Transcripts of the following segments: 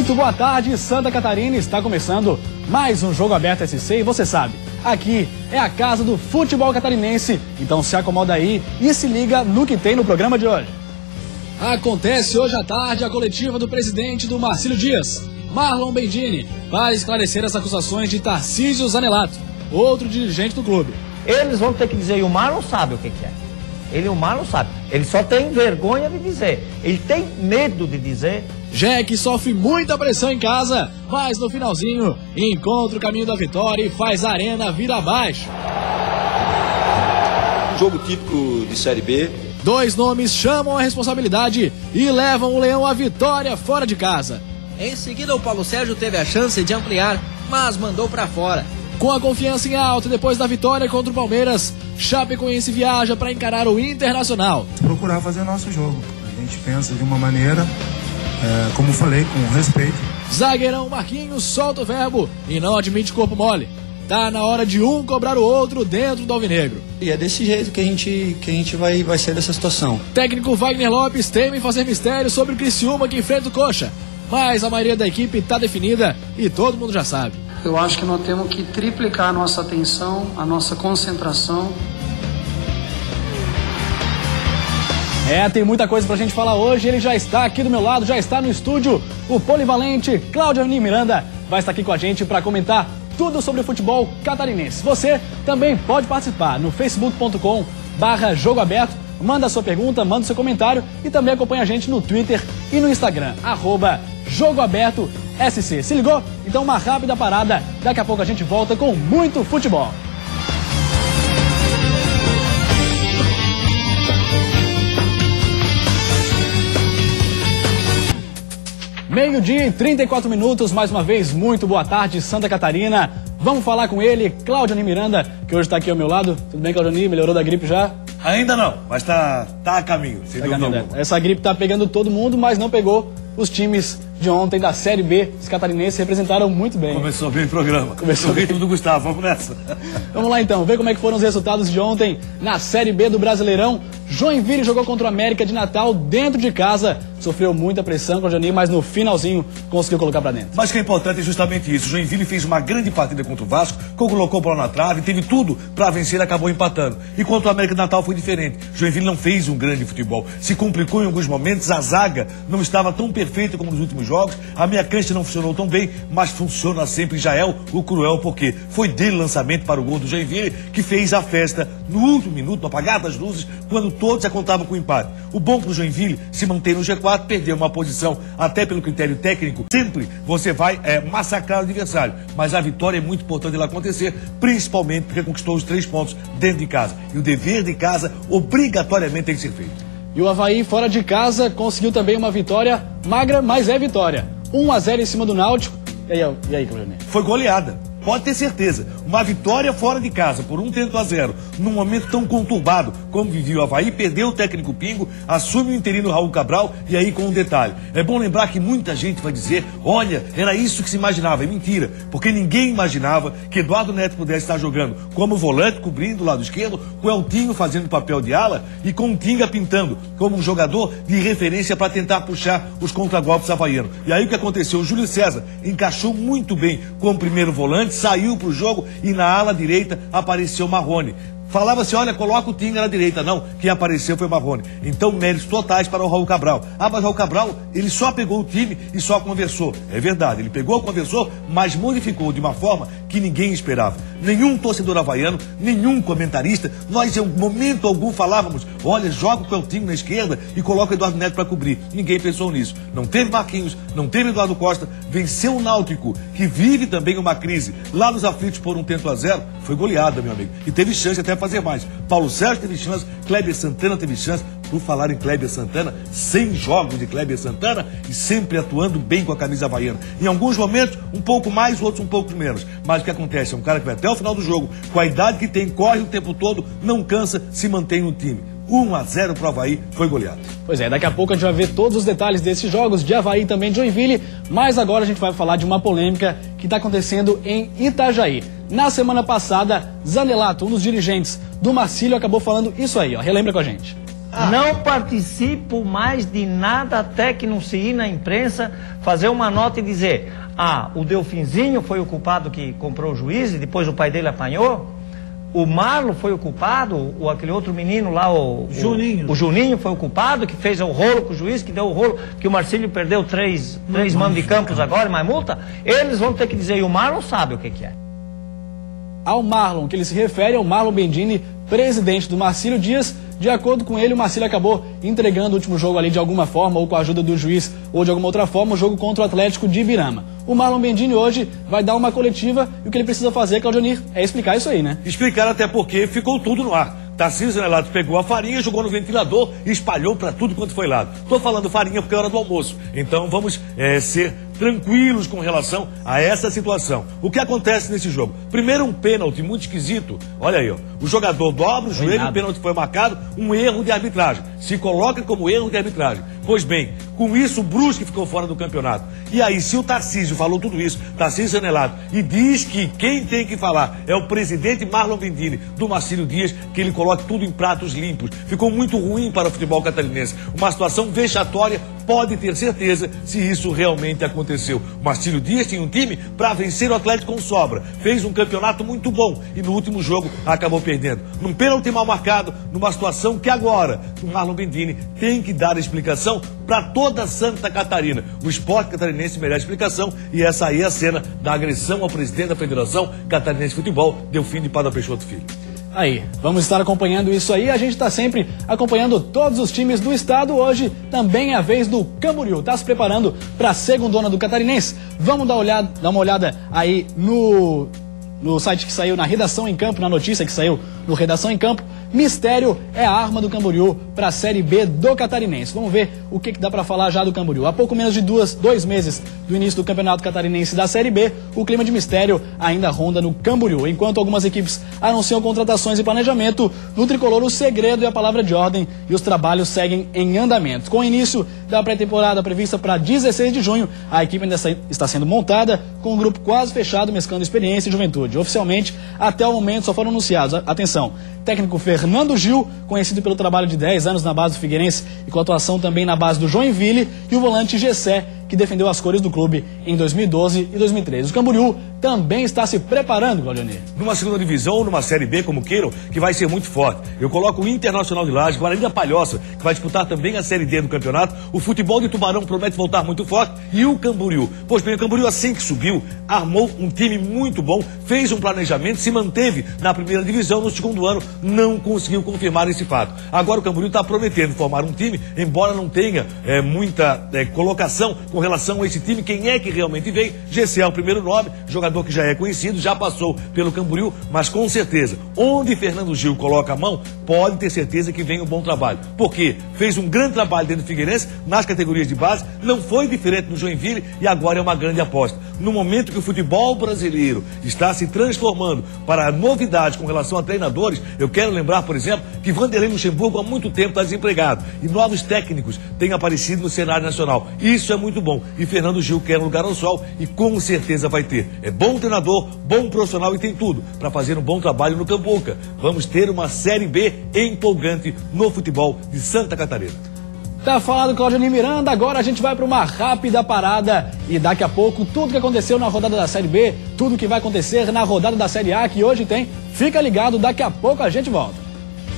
Muito boa tarde, Santa Catarina. Está começando mais um Jogo Aberto SC e você sabe, aqui é a casa do futebol catarinense. Então se acomoda aí e se liga no que tem no programa de hoje. Acontece hoje à tarde a coletiva do presidente do Marcílio Dias, Marlon Bendini, para esclarecer as acusações de Tarcísio Zanelato, outro dirigente do clube. Eles vão ter que dizer, e o Marlon sabe o que é. O Marlon sabe. Ele só tem vergonha de dizer. Ele tem medo de dizer. Jack sofre muita pressão em casa, mas no finalzinho encontra o caminho da vitória e faz a arena vir abaixo. Um jogo típico de Série B. Dois nomes chamam a responsabilidade e levam o Leão à vitória fora de casa. Em seguida, o Paulo Sérgio teve a chance de ampliar, mas mandou para fora. Com a confiança em alta depois da vitória contra o Palmeiras, Chapecoense viaja para encarar o Internacional. Procurar fazer nosso jogo. A gente pensa de uma maneira, como falei, com respeito. Zagueirão Marquinhos solta o verbo e não admite corpo mole. Tá na hora de um cobrar o outro dentro do alvinegro. E é desse jeito que a gente vai sair dessa situação. Técnico Wagner Lopes teme em fazer mistério sobre o Criciúma que enfrenta o Coxa. Mas a maioria da equipe está definida e todo mundo já sabe. Eu acho que nós temos que triplicar a nossa atenção, a nossa concentração. Tem muita coisa pra gente falar hoje. Ele já está aqui do meu lado, já está no estúdio. O polivalente Cláudio Miranda vai estar aqui com a gente para comentar tudo sobre o futebol catarinense. Você também pode participar no facebook.com/Jogo Aberto. Manda a sua pergunta, manda o seu comentário e também acompanha a gente no Twitter e no Instagram, @Jogo Aberto SC. Se ligou? Então uma rápida parada, daqui a pouco a gente volta com muito futebol. Meio-dia e 34 minutos, mais uma vez, muito boa tarde, Santa Catarina. Vamos falar com ele, Cláudio Miranda, que hoje está aqui ao meu lado. Tudo bem, Cláudio? Melhorou da gripe já? Ainda não, mas tá a caminho, sem dúvida alguma. Essa gripe tá pegando todo mundo, mas não pegou os times de ontem da Série B. Os catarinenses representaram muito bem. Começou bem o programa. Começou o ritmo do Gustavo, vamos nessa. Vamos lá então, ver como é que foram os resultados de ontem na Série B do Brasileirão. Joinville jogou contra o América de Natal dentro de casa. Sofreu muita pressão com o Johnny, mas no finalzinho conseguiu colocar pra dentro. Mas o que é importante é justamente isso. O Joinville fez uma grande partida contra o Vasco, colocou a bola na trave, teve tudo pra vencer e acabou empatando. E contra o América de Natal foi diferente. Joinville não fez um grande futebol. Se complicou em alguns momentos, a zaga não estava tão perfeita como nos últimos jogos. A meia cancha não funcionou tão bem, mas funciona sempre Jael, o cruel, porque foi dele o lançamento para o gol do Joinville, que fez a festa no último minuto, no apagar das luzes, quando todos já contavam com o empate. O bom para o Joinville se manter no G4, perder uma posição, até pelo critério técnico, sempre você vai massacrar o adversário. Mas a vitória é muito importante ela acontecer, principalmente porque conquistou os 3 pontos dentro de casa. E o dever de casa obrigatoriamente tem que ser feito. E o Avaí, fora de casa, conseguiu também uma vitória magra, mas é vitória. 1-0 em cima do Náutico. E aí, Cláudio? Foi goleada. Pode ter certeza, uma vitória fora de casa, por 1-0, num momento tão conturbado como vivia o Avaí, perdeu o técnico Pingo, assume o interino Raul Cabral, e aí com um detalhe. É bom lembrar que muita gente vai dizer, olha, era isso que se imaginava. É mentira, porque ninguém imaginava que Eduardo Neto pudesse estar jogando como volante, cobrindo o lado esquerdo, com o Eltinho fazendo papel de ala e com o Tinga pintando como um jogador de referência para tentar puxar os contragolpes havaianos. E aí o que aconteceu? O Júlio César encaixou muito bem como primeiro volante, saiu para o jogo e na ala direita apareceu Marrone. Falava-se, olha, coloca o Tinga na direita. Não, quem apareceu foi Marrone. Então, méritos totais para o Raul Cabral. Mas o Raul Cabral, ele só pegou o time e só conversou. É verdade, ele pegou, conversou, mas modificou de uma forma que ninguém esperava. Nenhum torcedor havaiano, nenhum comentarista, nós em momento algum falávamos, olha, joga o Eltinho na esquerda e coloca o Eduardo Neto para cobrir. Ninguém pensou nisso. Não teve Marquinhos, não teve Eduardo Costa, venceu o Náutico, que vive também uma crise. Lá nos aflitos por 1-0, foi goleada, meu amigo. E teve chance até fazer mais. Paulo Sérgio teve chance, Kleber Santana teve chance. Por falar em Kleber Santana, 100 jogos de Kleber Santana e sempre atuando bem com a camisa havaiana. Em alguns momentos, um pouco mais, outros um pouco menos. Mas o que acontece? É um cara que vai até o final do jogo, com a idade que tem, corre o tempo todo, não cansa, se mantém no time. 1-0 para o Avaí, foi goleado. Pois é, daqui a pouco a gente vai ver todos os detalhes desses jogos de Avaí e também de Joinville, mas agora a gente vai falar de uma polêmica que está acontecendo em Itajaí. Na semana passada, Zanelato, um dos dirigentes do Marcílio, acabou falando isso aí, ó. Relembra com a gente. Não participo mais de nada até que não se ir na imprensa fazer uma nota e dizer: o Delfinzinho foi o culpado que comprou o juiz e depois o pai dele apanhou. O Marlon foi o culpado, aquele outro menino lá, o Juninho foi o culpado, que fez o rolo com o juiz, que deu o rolo, que o Marcílio perdeu três manos de campos agora e mais multa. Eles vão ter que dizer, e o Marlon sabe o que é. Ao Marlon, que ele se refere ao Marlon Bendini, presidente do Marcílio Dias. De acordo com ele, o Marcílio acabou entregando o último jogo ali de alguma forma, ou com a ajuda do juiz, ou de alguma outra forma, o jogo contra o Atlético de Ibirama. O Marlon Bendini hoje vai dar uma coletiva e o que ele precisa fazer, Claudionir, é explicar isso aí, né? Explicar até porque ficou tudo no ar. Tarcísio Zanelato pegou a farinha, jogou no ventilador e espalhou para tudo quanto foi lado. Estou falando farinha porque é hora do almoço. Então vamos ser tranquilos com relação a essa situação. O que acontece nesse jogo? Primeiro, um pênalti muito esquisito. Olha aí, ó. O jogador dobra o joelho, o pênalti foi marcado, um erro de arbitragem. Se coloca como erro de arbitragem. Pois bem, com isso o Brusque ficou fora do campeonato. E aí, se o Tarcísio falou tudo isso, Tarcísio Zanelato, e diz que quem tem que falar é o presidente Marlon Bendini, do Marcílio Dias, que ele coloque tudo em pratos limpos. Ficou muito ruim para o futebol catarinense. Uma situação vexatória, pode ter certeza, se isso realmente aconteceu. O Marcílio Dias tinha um time para vencer o Atlético com sobra. Fez um campeonato muito bom e no último jogo acabou perdendo. Num pênalti mal marcado, numa situação que agora o Marlon Bendini tem que dar explicação para toda Santa Catarina. O esporte catarinense merece explicação e essa aí é a cena da agressão ao presidente da Federação Catarinense de Futebol, Delfim de Pada Peixoto Filho. Aí, vamos estar acompanhando isso aí. A gente está sempre acompanhando todos os times do estado. Hoje também é a vez do Camboriú. Está se preparando para a segundona do Catarinense. Vamos dar uma olhada aí no site que saiu na Redação em Campo, na notícia que saiu no Redação em Campo. Mistério é a arma do Camboriú para a Série B do Catarinense. Vamos ver o que dá para falar já do Camboriú. Há pouco menos de dois meses do início do Campeonato Catarinense da Série B, o clima de mistério ainda ronda no Camboriú. Enquanto algumas equipes anunciam contratações e planejamento, no Tricolor o segredo é a palavra de ordem e os trabalhos seguem em andamento. Com o início da pré-temporada prevista para 16 de junho, a equipe ainda está sendo montada com um grupo quase fechado, mesclando experiência e juventude. Oficialmente, até o momento só foram anunciados, atenção, técnico Fernando Gil, conhecido pelo trabalho de 10 anos na base do Figueirense e com atuação também na base do Joinville, e o volante Gessé, que defendeu as cores do clube em 2012 e 2013. O Camboriú também está se preparando, Claudionir. Numa segunda divisão ou numa Série B, como queiram, que vai ser muito forte. Eu coloco o Internacional de Lages, Guarani da Palhoça, que vai disputar também a Série D do campeonato. O futebol de Tubarão promete voltar muito forte. E o Camboriú. Pois bem, o Camboriú, assim que subiu, armou um time muito bom, fez um planejamento, se manteve na primeira divisão. No segundo ano, não conseguiu confirmar esse fato. Agora o Camboriú está prometendo formar um time, embora não tenha muita colocação com relação a esse time. Quem é que realmente veio? Gessé é o primeiro nome, jogador que já é conhecido, já passou pelo Camboriú, mas com certeza, onde Fernando Gil coloca a mão, pode ter certeza que vem um bom trabalho. Porque fez um grande trabalho dentro do Figueirense, nas categorias de base, não foi diferente no Joinville e agora é uma grande aposta. No momento que o futebol brasileiro está se transformando para novidades com relação a treinadores, eu quero lembrar, por exemplo, que Vanderlei Luxemburgo há muito tempo está desempregado e novos técnicos têm aparecido no cenário nacional. Isso é muito bom. E Fernando Gil quer um lugar ao sol e com certeza vai ter. É bom treinador, bom profissional e tem tudo para fazer um bom trabalho no Cambuca. Vamos ter uma Série B empolgante no futebol de Santa Catarina. Tá falado, Claudionir Miranda. Agora a gente vai para uma rápida parada e daqui a pouco tudo que aconteceu na rodada da Série B, tudo que vai acontecer na rodada da Série A que hoje tem, fica ligado, daqui a pouco a gente volta.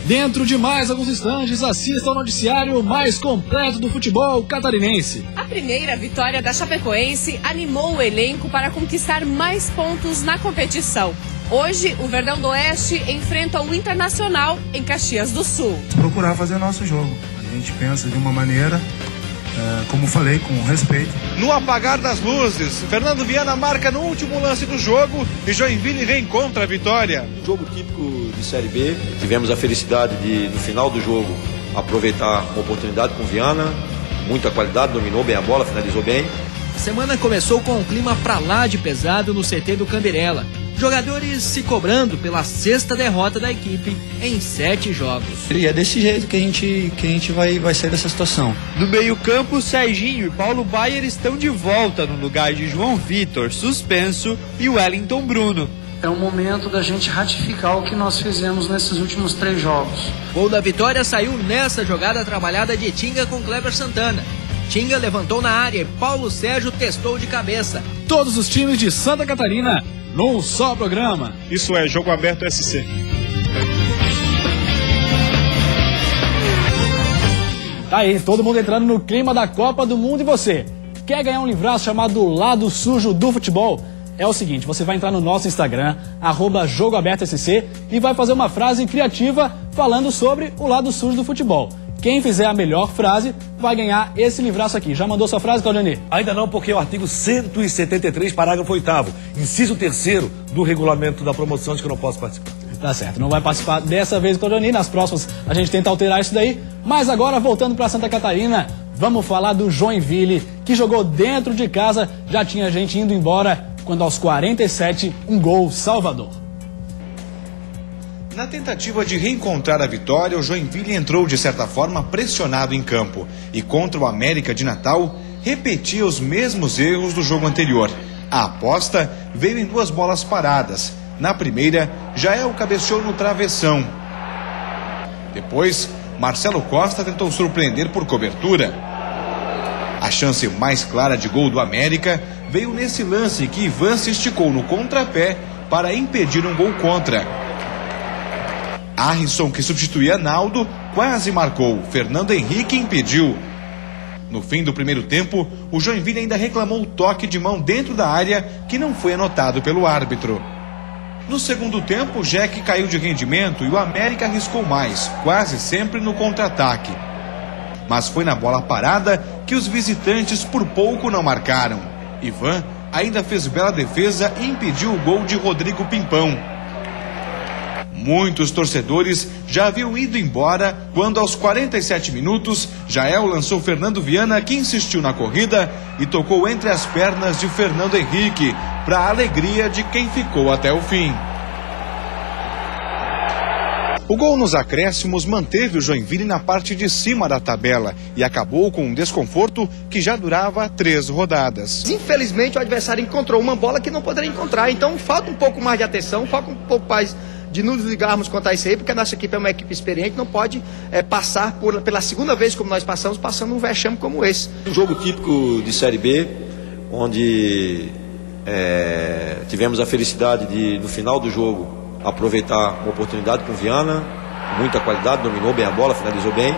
Dentro de mais alguns instantes, assista ao noticiário mais completo do futebol catarinense. A primeira vitória da Chapecoense animou o elenco para conquistar mais pontos na competição. Hoje, o Verdão do Oeste enfrenta o Internacional em Caxias do Sul. Procurar fazer o nosso jogo. A gente pensa de uma maneira, como falei, com respeito. No apagar das luzes, Fernando Viana marca no último lance do jogo e Joinville reencontra a vitória. Jogo típico de Série B. Tivemos a felicidade de, no final do jogo, aproveitar uma oportunidade com Viana. Muita qualidade, dominou bem a bola, finalizou bem. A semana começou com um clima pra lá de pesado no CT do Canderela. Jogadores se cobrando pela 6ª derrota da equipe em 7 jogos. E é desse jeito que a gente vai sair dessa situação. No meio-campo, Serginho e Paulo Baier estão de volta no lugar de João Vitor, suspenso, e Wellington Bruno. É o momento da gente ratificar o que nós fizemos nesses últimos 3 jogos. Gol da vitória saiu nessa jogada trabalhada de Tinga com Kleber Santana. Tinga levantou na área e Paulo Sérgio testou de cabeça. Todos os times de Santa Catarina num só programa. Isso é Jogo Aberto SC. Tá aí, todo mundo entrando no clima da Copa do Mundo. E você, quer ganhar um livraço chamado Lado Sujo do Futebol? É o seguinte, você vai entrar no nosso Instagram, @JogoAbertoSC, e vai fazer uma frase criativa falando sobre o lado sujo do futebol. Quem fizer a melhor frase vai ganhar esse livraço aqui. Já mandou sua frase, Claudiani? Ainda não, porque é o artigo 173, parágrafo 8º, inciso 3º do regulamento da promoção, de que eu não posso participar. Tá certo, não vai participar dessa vez, Claudiani. Nas próximas a gente tenta alterar isso daí. Mas agora, voltando para Santa Catarina, vamos falar do Joinville, que jogou dentro de casa. Já tinha gente indo embora, quando aos 47, um gol salvador. Na tentativa de reencontrar a vitória, o Joinville entrou de certa forma pressionado em campo e contra o América de Natal repetia os mesmos erros do jogo anterior. A aposta veio em 2 bolas paradas. Na primeira, Jael cabeceou no travessão. Depois, Marcelo Costa tentou surpreender por cobertura. A chance mais clara de gol do América veio nesse lance que Ivan se esticou no contrapé para impedir um gol contra. Arrisson, que substituía Naldo, quase marcou. Fernando Henrique impediu. No fim do primeiro tempo, o Joinville ainda reclamou o toque de mão dentro da área, que não foi anotado pelo árbitro. No segundo tempo, o Jack caiu de rendimento e o América arriscou mais, quase sempre no contra-ataque. Mas foi na bola parada que os visitantes por pouco não marcaram. Ivan ainda fez bela defesa e impediu o gol de Rodrigo Pimpão. Muitos torcedores já haviam ido embora quando, aos 47 minutos, Jael lançou Fernando Viana, que insistiu na corrida e tocou entre as pernas de Fernando Henrique, para a alegria de quem ficou até o fim. O gol nos acréscimos manteve o Joinville na parte de cima da tabela e acabou com um desconforto que já durava 3 rodadas. Infelizmente, o adversário encontrou uma bola que não poderia encontrar, então falta um pouco mais de atenção, falta um pouco mais de nos ligarmos quanto a isso aí, porque a nossa equipe é uma equipe experiente, não pode passar pela segunda vez como nós passando um vexame como esse. Um jogo típico de Série B, onde tivemos a felicidade de, no final do jogo, aproveitar uma oportunidade com Viana, muita qualidade, dominou bem a bola, finalizou bem.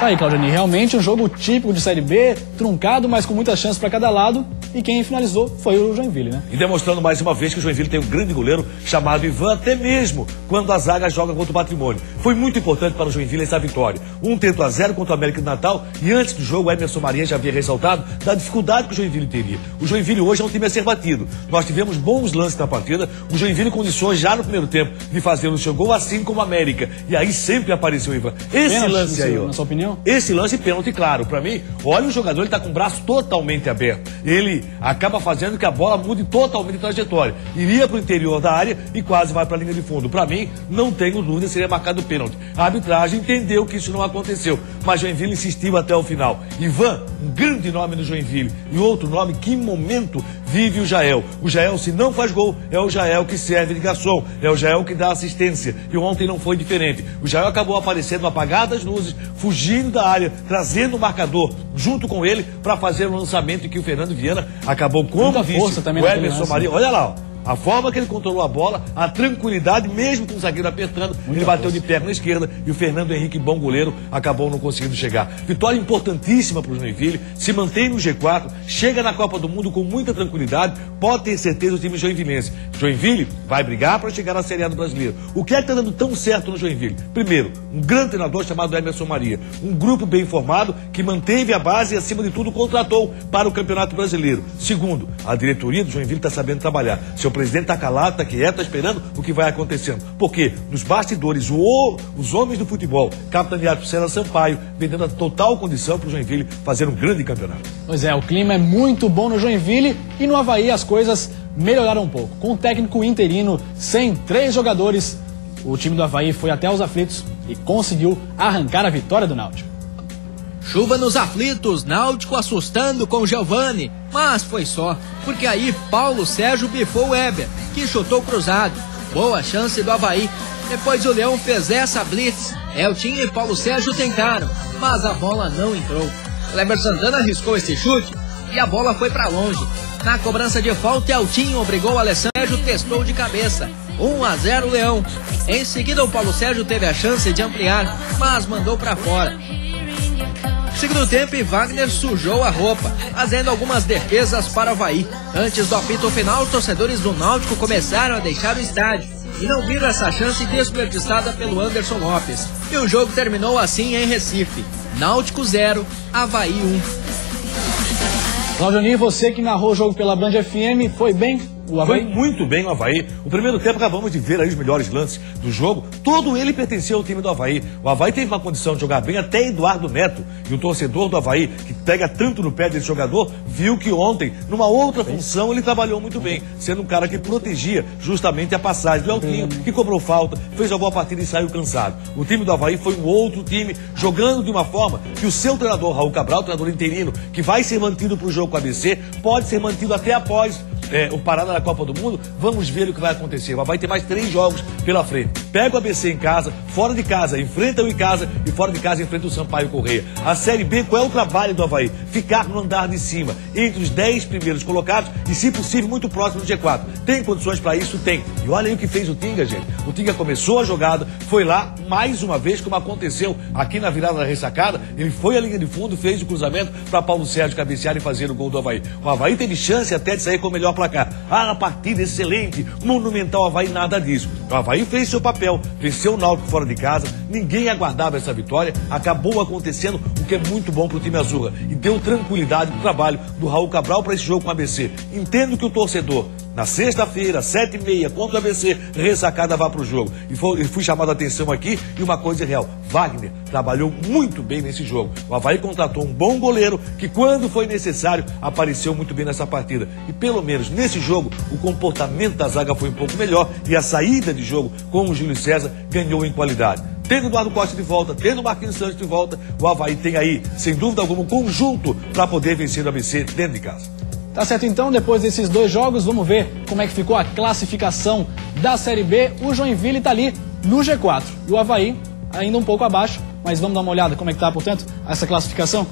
Tá aí, Claudiani, realmente um jogo típico de Série B, truncado, mas com muitas chances para cada lado, e quem finalizou foi o Joinville, né? E demonstrando mais uma vez que o Joinville tem um grande goleiro chamado Ivan, até mesmo quando a zaga joga contra o Patrimônio. Foi muito importante para o Joinville essa vitória. 1-0 contra o América de Natal, e antes do jogo, o Emerson Maria já havia ressaltado da dificuldade que o Joinville teria. O Joinville hoje é um time a ser batido. Nós tivemos bons lances na partida, o Joinville em condições já no primeiro tempo de fazer o seu gol, assim como o América. E aí sempre apareceu o Ivan. Esse lance aí, ó. Na sua opinião? Esse lance pênalti, claro, para mim, olha o jogador, ele tá com o braço totalmente aberto. Ele acaba fazendo que a bola mude totalmente de trajetória. Iria pro interior da área e quase vai para a linha de fundo. Para mim, não tenho dúvida, seria marcado o pênalti. A arbitragem entendeu que isso não aconteceu, mas Joinville insistiu até o final. Ivan, um grande nome no Joinville. E outro nome, que momento vive o Jael. O Jael, se não faz gol, é o Jael que serve de garçom, é o Jael que dá assistência. E ontem não foi diferente. O Jael acabou aparecendo apagado as luzes, fugindo da área, trazendo o marcador junto com ele para fazer o lançamento que o Fernando Viana acabou com força também. O Emerson Maria, olha lá, ó. A forma que ele controlou a bola, a tranquilidade, mesmo com o zagueiro apertando, ele bateu de perna na esquerda e o Fernando Henrique, bom goleiro, acabou não conseguindo chegar. Vitória importantíssima para o Joinville, se mantém no G4, chega na Copa do Mundo com muita tranquilidade, pode ter certeza o time joinvilense. Joinville vai brigar para chegar na Série A do Brasileiro. O que é que está dando tão certo no Joinville? Primeiro, um grande treinador chamado Emerson Maria, um grupo bem formado que manteve a base e, acima de tudo, contratou para o Campeonato Brasileiro. Segundo, a diretoria do Joinville está sabendo trabalhar. O presidente está calado, está quieto, está esperando o que vai acontecendo. Porque nos bastidores, os homens do futebol, capitaneados por César Sampaio, vem dando a total condição para o Joinville fazer um grande campeonato. Pois é, o clima é muito bom no Joinville e no Avaí as coisas melhoraram um pouco. Com o técnico interino, sem 3 jogadores, o time do Avaí foi até os aflitos e conseguiu arrancar a vitória do Náutico. Chuva nos aflitos, Náutico assustando com Giovani, mas foi só, porque aí Paulo Sérgio bifou o Weber, que chutou cruzado. Boa chance do Avaí. Depois o Leão fez essa blitz. Eltinho e Paulo Sérgio tentaram, mas a bola não entrou. Kleber Santana arriscou esse chute e a bola foi para longe. Na cobrança de falta, Eltinho obrigou o Alessandro, testou de cabeça. 1-0 Leão. Em seguida, o Paulo Sérgio teve a chance de ampliar, mas mandou para fora. Segundo tempo, Wagner sujou a roupa, fazendo algumas defesas para o Avaí. Antes do apito final, torcedores do Náutico começaram a deixar o estádio e não viram essa chance desperdiçada pelo Anderson Lopes. E o jogo terminou assim em Recife. Náutico 0, Avaí 1. Claudio, você que narrou o jogo pela Band FM, foi bem o Avaí? Foi muito bem o Avaí. O primeiro tempo acabamos de ver aí os melhores lances do jogo. Todo ele pertencia ao time do Avaí. O Avaí teve uma condição de jogar bem até Eduardo Neto. E o torcedor do Avaí, que pega tanto no pé desse jogador, viu que ontem, numa outra função, ele trabalhou muito bem, sendo um cara que protegia justamente a passagem do Eltinho, que cobrou falta, fez uma boa partida e saiu cansado. O time do Avaí foi um outro time, jogando de uma forma que o seu treinador, Raul Cabral, treinador interino, que vai ser mantido para o jogo com a ABC, pode ser mantido até após o Paraná da Copa do Mundo. Vamos ver o que vai acontecer. O Avaí tem mais 3 jogos pela frente. Pega o ABC em casa, fora de casa, enfrenta o em casa e fora de casa enfrenta o Sampaio Correia. A Série B, qual é o trabalho do Avaí? Ficar no andar de cima, entre os 10 primeiros colocados e, se possível, muito próximo do G4. Tem condições para isso? Tem. E olha aí o que fez o Tinga, gente. O Tinga começou a jogada, foi lá, mais uma vez, como aconteceu aqui na virada da ressacada, ele foi à linha de fundo, fez o cruzamento para Paulo Sérgio cabecear e fazer o gol do Avaí. O Avaí teve chance até de sair com o melhor placar. A partida excelente, monumental Avaí, nada disso. O Avaí fez seu papel, venceu o Náutico fora de casa, ninguém aguardava essa vitória, acabou acontecendo, o que é muito bom para o time azul e deu tranquilidade para o trabalho do Raul Cabral para esse jogo com o ABC. Entendo que o torcedor, na sexta-feira, 7h30, contra o ABC, ressacada, vá para o jogo. E fui chamado a atenção aqui, e uma coisa é real, Wagner trabalhou muito bem nesse jogo. O Avaí contratou um bom goleiro, que quando foi necessário, apareceu muito bem nessa partida. E pelo menos nesse jogo, o comportamento da zaga foi um pouco melhor, e a saída de jogo com o Júlio César ganhou em qualidade. Tendo o Eduardo Costa de volta, tendo o Marquinhos Santos de volta, o Avaí tem aí, sem dúvida alguma, um conjunto para poder vencer o ABC dentro de casa. Tá certo, então, depois desses 2 jogos, vamos ver como é que ficou a classificação da Série B. O Joinville tá ali no G4 e o Avaí ainda um pouco abaixo, mas vamos dar uma olhada como é que tá, portanto, essa classificação.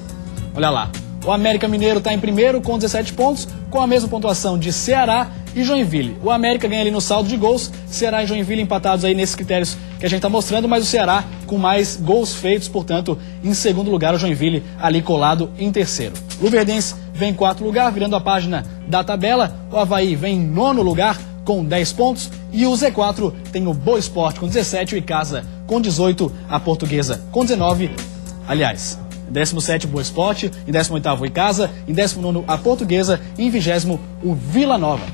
Olha lá, o América Mineiro está em primeiro com 17 pontos, com a mesma pontuação de Ceará e Joinville. O América ganha ali no saldo de gols, Ceará e Joinville empatados aí nesses critérios que a gente está mostrando, mas o Ceará com mais gols feitos, portanto, em segundo lugar, o Joinville ali colado em terceiro. O Luverdense vem em 4º lugar, virando a página da tabela. O Avaí vem em 9º lugar com 10 pontos e o Z4 tem o Boa Esporte com 17, o Icasa com 18, a Portuguesa com 19, aliás, 17º Boa Esporte, em 18º o Icasa, em 19º a Portuguesa e em 20º o Vila Nova.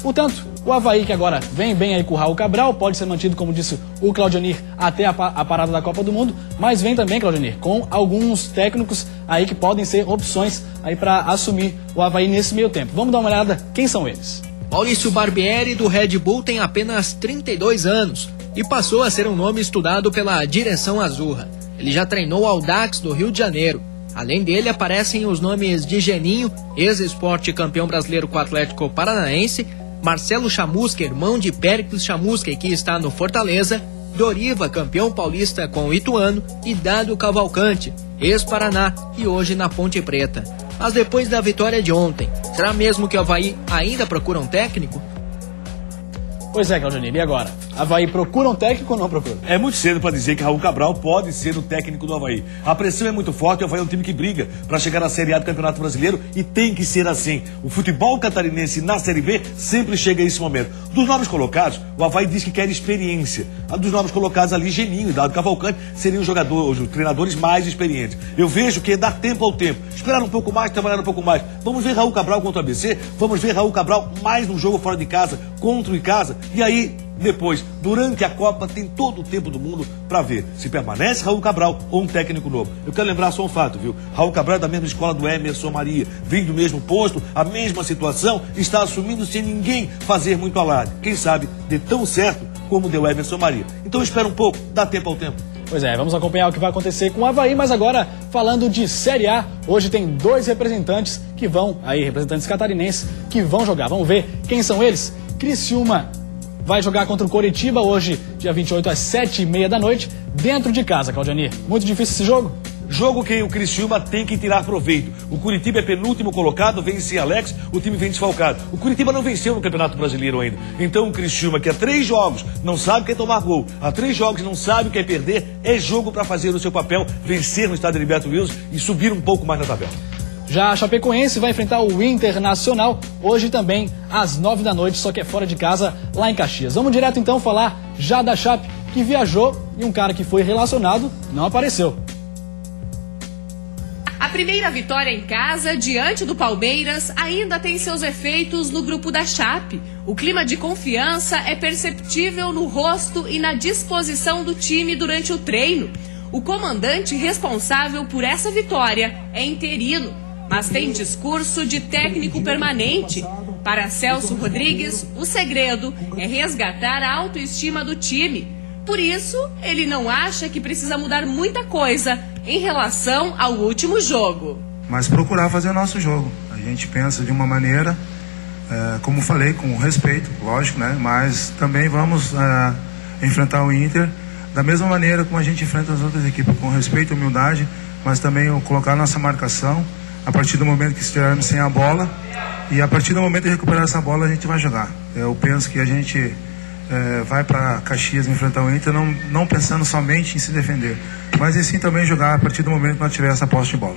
Portanto, o Avaí, que agora vem bem aí com o Raul Cabral, pode ser mantido, como disse o Claudionir, até a parada da Copa do Mundo, mas vem também, Claudionir, com alguns técnicos aí que podem ser opções aí para assumir o Avaí nesse meio tempo. Vamos dar uma olhada quem são eles. Maurício Barbieri, do Red Bull, tem apenas 32 anos e passou a ser um nome estudado pela direção azurra. Ele já treinou o Audax do Rio de Janeiro. Além dele, aparecem os nomes de Geninho, ex-esporte campeão brasileiro com o Atlético Paranaense, Marcelo Chamusca, irmão de Péricles Chamusca, que está no Fortaleza, Doriva, campeão paulista com o Ituano, e Dado Cavalcante, ex-Paraná e hoje na Ponte Preta. Mas depois da vitória de ontem, será mesmo que o Avaí ainda procura um técnico? Pois é, Claudionir, e agora? Avaí procura um técnico ou não procura? É muito cedo para dizer que Raul Cabral pode ser o técnico do Avaí. A pressão é muito forte, o Avaí é um time que briga para chegar na Série A do Campeonato Brasileiro e tem que ser assim. O futebol catarinense na Série B sempre chega a esse momento. Dos novos colocados, o Avaí diz que quer experiência. Dos novos colocados ali, Geninho e Dado Cavalcante seriam os treinadores mais experientes. Eu vejo que é dar tempo ao tempo. Esperar um pouco mais, trabalhar um pouco mais. Vamos ver Raul Cabral contra o ABC, vamos ver Raul Cabral mais num jogo fora de casa, contra o Icasa. E aí, depois, durante a Copa, tem todo o tempo do mundo para ver se permanece Raul Cabral ou um técnico novo. Eu quero lembrar só um fato, viu? Raul Cabral é da mesma escola do Emerson Maria, vem do mesmo posto, a mesma situação, está assumindo sem ninguém fazer muito alarde. Quem sabe dê tão certo como deu Emerson Maria. Então espera um pouco, dá tempo ao tempo. Pois é, vamos acompanhar o que vai acontecer com o Avaí, mas agora falando de Série A, hoje tem 2 representantes que vão, representantes catarinenses, que vão jogar. Vamos ver quem são eles. Criciúma vai jogar contra o Coritiba hoje, dia 28, às 7h30 da noite, dentro de casa, Claudiani. Muito difícil esse jogo? Jogo que o Criciúma tem que tirar proveito. O Curitiba é penúltimo colocado, vem sem Alex, o time vem desfalcado. O Curitiba não venceu no Campeonato Brasileiro ainda. Então o Criciúma, que há 3 jogos não sabe o que é tomar gol, há 3 jogos não sabe o que é perder, é jogo para fazer o seu papel, vencer no estádio Heriberto Wilson e subir um pouco mais na tabela. Já a Chapecoense vai enfrentar o Internacional hoje também às 9 da noite, só que é fora de casa, lá em Caxias. Vamos direto então falar já da Chape, que viajou e um cara que foi relacionado não apareceu. A primeira vitória em casa, diante do Palmeiras, ainda tem seus efeitos no grupo da Chape. O clima de confiança é perceptível no rosto e na disposição do time durante o treino. O comandante responsável por essa vitória é interino, mas tem discurso de técnico permanente. Para Celso Rodrigues, o segredo é resgatar a autoestima do time. Por isso, ele não acha que precisa mudar muita coisa em relação ao último jogo. Mas procurar fazer o nosso jogo. A gente pensa de uma maneira, como falei, com respeito, lógico, né? Mas também vamos enfrentar o Inter da mesma maneira como a gente enfrenta as outras equipes, com respeito e humildade, mas também colocar nossa marcação a partir do momento que estivermos sem a bola, e a partir do momento de recuperar essa bola a gente vai jogar. Eu penso que a gente vai para Caxias enfrentar o Inter não pensando somente em se defender, mas em sim também jogar a partir do momento que nós tiver essa posse de bola.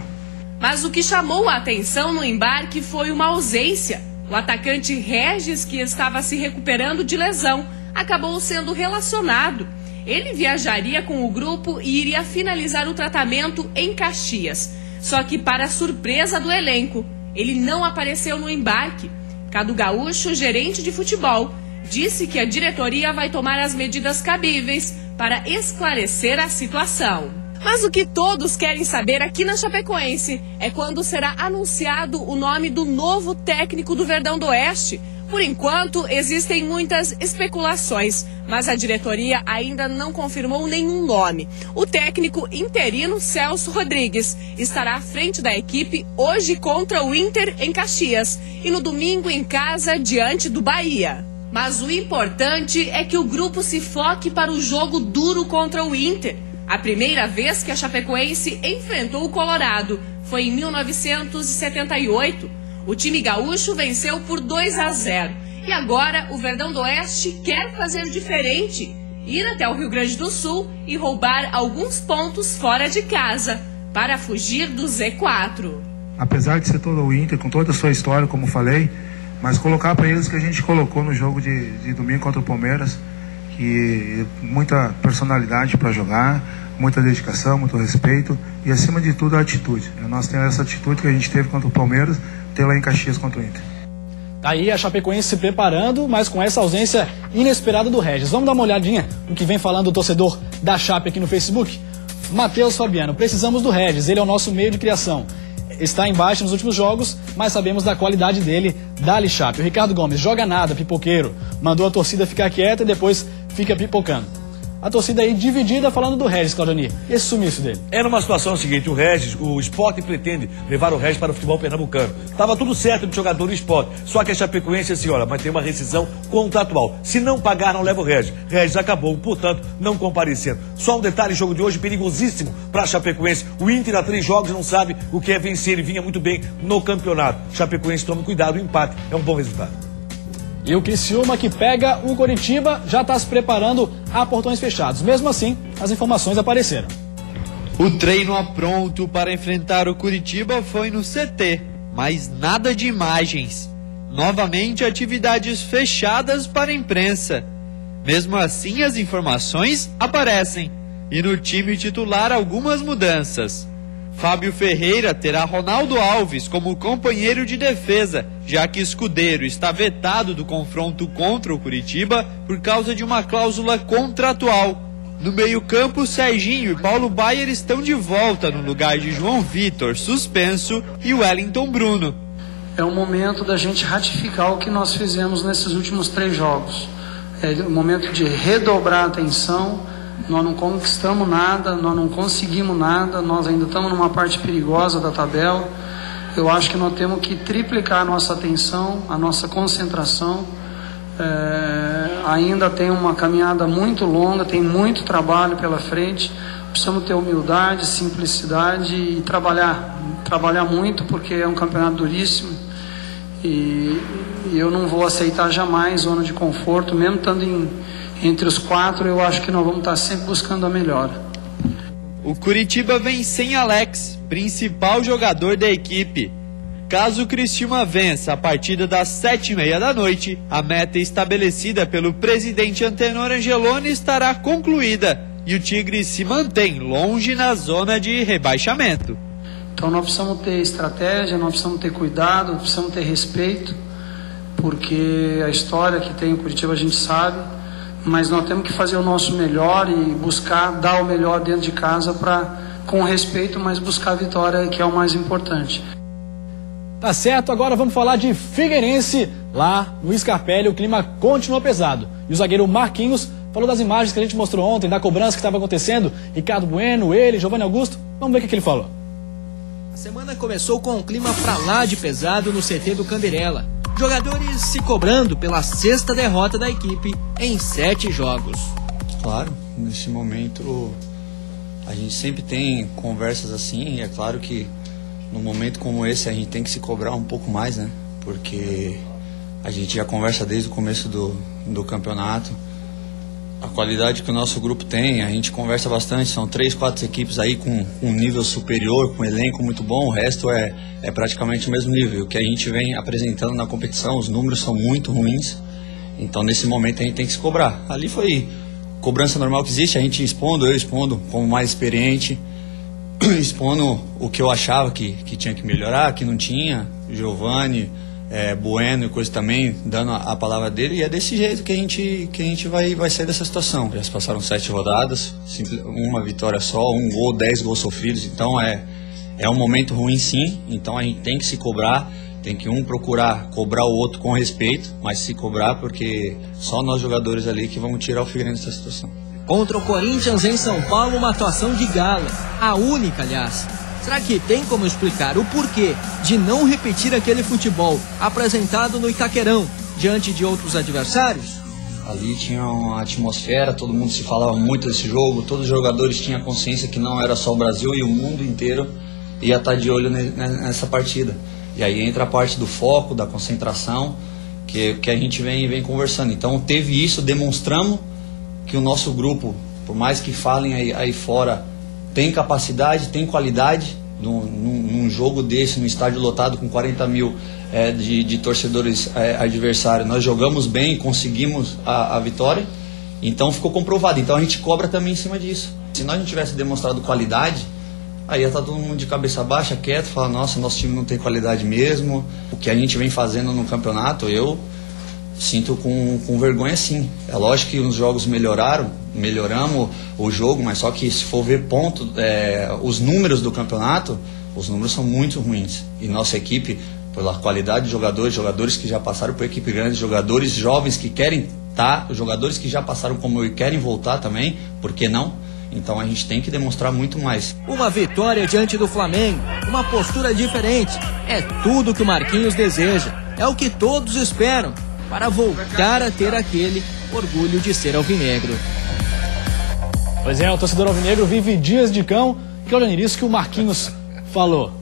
Mas o que chamou a atenção no embarque foi uma ausência. O atacante Regis, que estava se recuperando de lesão, acabou sendo relacionado. Ele viajaria com o grupo e iria finalizar o tratamento em Caxias. Só que, para surpresa do elenco, ele não apareceu no embarque. Cadu Gaúcho, gerente de futebol, disse que a diretoria vai tomar as medidas cabíveis para esclarecer a situação. Mas o que todos querem saber aqui na Chapecoense é quando será anunciado o nome do novo técnico do Verdão do Oeste. Por enquanto, existem muitas especulações, mas a diretoria ainda não confirmou nenhum nome. O técnico interino Celso Rodrigues estará à frente da equipe hoje contra o Inter em Caxias e no domingo em casa diante do Bahia. Mas o importante é que o grupo se foque para o jogo duro contra o Inter. A primeira vez que a Chapecoense enfrentou o Colorado foi em 1978. O time gaúcho venceu por 2-0. E agora o Verdão do Oeste quer fazer diferente. Ir até o Rio Grande do Sul e roubar alguns pontos fora de casa para fugir do Z4. Apesar de ser todo o Inter, com toda a sua história, como falei, mas colocar para eles que a gente colocou no jogo de domingo contra o Palmeiras, que muita personalidade para jogar, muita dedicação, muito respeito e, acima de tudo, a atitude. Nós temos essa atitude que a gente teve contra o Palmeiras, ter lá em Caxias contra o Inter. Aí a Chapecoense se preparando, mas com essa ausência inesperada do Regis. Vamos dar uma olhadinha no que vem falando o torcedor da Chape aqui no Facebook? Matheus Fabiano, precisamos do Regis, ele é o nosso meio de criação. Está embaixo nos últimos jogos, mas sabemos da qualidade dele, Dali Chape. O Ricardo Gomes, joga nada, pipoqueiro. Mandou a torcida ficar quieta e depois fica pipocando. A torcida aí dividida falando do Regis, Claudiani. Esse sumiço dele. É numa situação seguinte, o Regis, o Sport pretende levar o Regis para o futebol pernambucano. Tava tudo certo do jogador do Sport, só que a Chapecoense, assim, olha, vai ter uma rescisão contratual. Se não pagar, não leva o Regis. Regis acabou, portanto, não comparecendo. Só um detalhe, jogo de hoje perigosíssimo para a Chapecoense. O Inter, há 3 jogos, não sabe o que é vencer. Ele vinha muito bem no campeonato. Chapecoense, tome cuidado, o empate é um bom resultado. E o Criciúma, que pega o Coritiba, já está se preparando a portões fechados. Mesmo assim, as informações apareceram. O treino pronto para enfrentar o Curitiba foi no CT, mas nada de imagens. Novamente, atividades fechadas para a imprensa. Mesmo assim, as informações aparecem. E no time titular, algumas mudanças. Fábio Ferreira terá Ronaldo Alves como companheiro de defesa, já que Escudeiro está vetado do confronto contra o Curitiba por causa de uma cláusula contratual. No meio-campo, Serginho e Paulo Baier estão de volta no lugar de João Vitor, suspenso, e Wellington Bruno. É o momento da gente ratificar o que nós fizemos nesses últimos 3 jogos. É o momento de redobrar a atenção Nós não conquistamos nada, nós não conseguimos nada, nós ainda estamos numa parte perigosa da tabela. Eu acho que nós temos que triplicar a nossa atenção, a nossa concentração. Ainda tem uma caminhada muito longa, tem muito trabalho pela frente. Precisamos ter humildade, simplicidade e trabalhar muito, porque é um campeonato duríssimo. E eu não vou aceitar jamais zona de conforto, mesmo estando entre os 4, eu acho que nós vamos estar sempre buscando a melhora. O Curitiba vem sem Alex, principal jogador da equipe. Caso o Criciúma vença a partida das 7h30 da noite, a meta estabelecida pelo presidente Antenor Angeloni estará concluída e o Tigre se mantém longe na zona de rebaixamento. Então nós precisamos ter estratégia, nós precisamos ter cuidado, precisamos ter respeito, porque a história que tem o Curitiba a gente sabe, mas nós temos que fazer o nosso melhor e buscar dar o melhor dentro de casa com respeito, mas buscar a vitória, que é o mais importante. Tá certo, agora vamos falar de Figueirense. Lá no Scarpelli o clima continua pesado. E o zagueiro Marquinhos falou das imagens que a gente mostrou ontem, da cobrança que estava acontecendo. Ricardo Bueno, ele, Giovanni Augusto. Vamos ver o que ele falou. A semana começou com um clima pra lá de pesado no CT do Canderela. Jogadores se cobrando pela 6ª derrota da equipe em 7 jogos. Claro, nesse momento a gente sempre tem conversas assim, e é claro que num momento como esse a gente tem que se cobrar um pouco mais, né? Porque a gente já conversa desde o começo do campeonato. A qualidade que o nosso grupo tem, a gente conversa bastante, são 3, 4 equipes aí com um nível superior, com um elenco muito bom, o resto é praticamente o mesmo nível. O que a gente vem apresentando na competição, os números são muito ruins, então nesse momento a gente tem que se cobrar. Ali foi cobrança normal que existe, a gente eu expondo como mais experiente, expondo o que eu achava que tinha que melhorar, que não tinha, Giovanni, Bueno e coisa também, dando a palavra dele, e é desse jeito que a gente vai sair dessa situação. Já se passaram 7 rodadas, uma vitória só, 1 gol, 10 gols sofridos, então é um momento ruim sim, então a gente tem que se cobrar, tem que procurar cobrar o outro com respeito, mas se cobrar porque só nós jogadores ali que vamos tirar o Figueirense dessa situação. Contra o Corinthians em São Paulo, uma atuação de gala, a única, aliás. Será que tem como explicar o porquê de não repetir aquele futebol apresentado no Itaquerão diante de outros adversários? Ali tinha uma atmosfera, todo mundo se falava muito desse jogo, todos os jogadores tinham consciência que não era só o Brasil e o mundo inteiro ia estar de olho nessa partida. E aí entra a parte do foco, da concentração, que a gente vem conversando. Então teve isso, demonstramos que o nosso grupo, por mais que falem aí fora, tem capacidade, tem qualidade. Num jogo desse, no estádio lotado com 40 mil de torcedores adversários, nós jogamos bem, conseguimos a vitória, então ficou comprovado. Então a gente cobra também em cima disso. Se nós não tivesse demonstrado qualidade, aí ia estar todo mundo de cabeça baixa, quieto, falar, nossa, nosso time não tem qualidade mesmo. O que a gente vem fazendo no campeonato, eu sinto com vergonha sim. É lógico que os jogos melhoramos o jogo, mas só que se for ver os números do campeonato, os números são muito ruins. E nossa equipe, pela qualidade de jogadores que já passaram por equipe grande, jogadores jovens que querem estar, jogadores que já passaram como eu e querem voltar também, por que não? Então a gente tem que demonstrar muito mais. Uma vitória diante do Flamengo, uma postura diferente, é tudo que o Marquinhos deseja, é o que todos esperam, para voltar a ter aquele orgulho de ser alvinegro. Pois é, o torcedor alvinegro vive dias de cão, que olha nisso que o Marquinhos falou.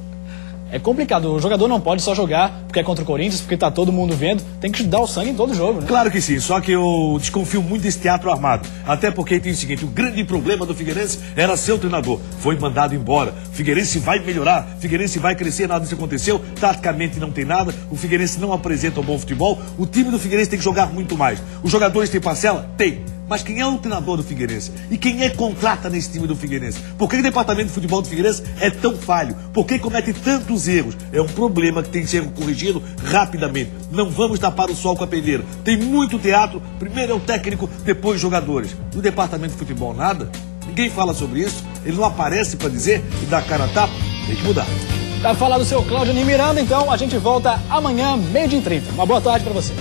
É complicado, o jogador não pode só jogar porque é contra o Corinthians, porque tá todo mundo vendo, tem que dar o sangue em todo jogo, né? Claro que sim, só que eu desconfio muito desse teatro armado. Até porque tem o seguinte, o grande problema do Figueirense era seu treinador, foi mandado embora. O Figueirense vai melhorar, o Figueirense vai crescer, nada disso aconteceu, taticamente não tem nada, o Figueirense não apresenta um bom futebol, o time do Figueirense tem que jogar muito mais. Os jogadores têm parcela? Tem. Mas quem é o treinador do Figueirense? E quem é que contrata nesse time do Figueirense? Por que o departamento de futebol do Figueirense é tão falho? Por que comete tantos erros? É um problema que tem que ser corrigido rapidamente. Não vamos tapar o sol com a peneira. Tem muito teatro, primeiro é o técnico, depois os jogadores. No departamento de futebol nada, ninguém fala sobre isso, ele não aparece para dizer e dá cara a tapa, tem que mudar. Para falar do seu Claudio Miranda, então, a gente volta amanhã, 12h30. Uma boa tarde para você.